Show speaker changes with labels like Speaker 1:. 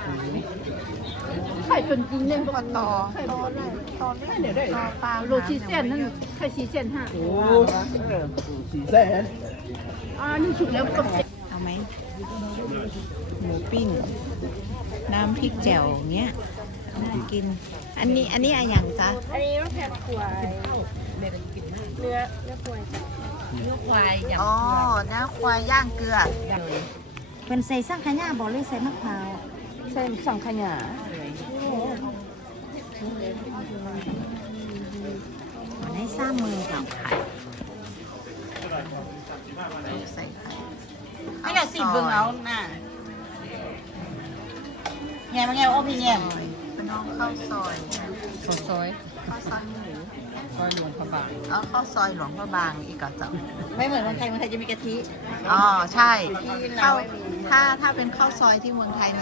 Speaker 1: ไข่เป็นจริงเนี่ย
Speaker 2: ปลาตอตอได้ตอได้เดี๋ยวได้ตอปลา
Speaker 1: โลชีเส้นนั่นไข่ชีเส้น5
Speaker 3: โอ้400,000
Speaker 1: นี่สุกแล้วก็
Speaker 2: เอาไหมหมูปิ้งน้ำพริกแจ่วเงี้ยน่ากินอันนี้อะไรอย่างจ๊ะ
Speaker 4: อันนี้ต้องแพงกว่าเนื้อควายจ้ะ
Speaker 1: เนื้อควายอย่าง
Speaker 2: อ๋อเนื้อควายย่างเกลือเป็นใส่สังขยาบอกเลยใส่มะพร้าว
Speaker 1: เส้นสังขยา
Speaker 2: ให้ซ้ำมือกับไข่ใส่ไข่ไม่อยากสิเบิ่งเอาน่ะแง่มาแง่โอ้พี่แง่เป็นน้องข้าวซอย
Speaker 1: ข้าวซอย
Speaker 2: ข้าวซอยหมู
Speaker 1: ซอยหลวงพระบาง
Speaker 2: แล้วข้าวซอยหลวงพระบางอีกก็จะไม่เหมือนเมืองไทยจะมีกะทิ อ๋อใช่
Speaker 4: ที่
Speaker 2: ข้า
Speaker 4: เรา
Speaker 2: วถ้าเป็นข้าวซอยที่เมืองไทย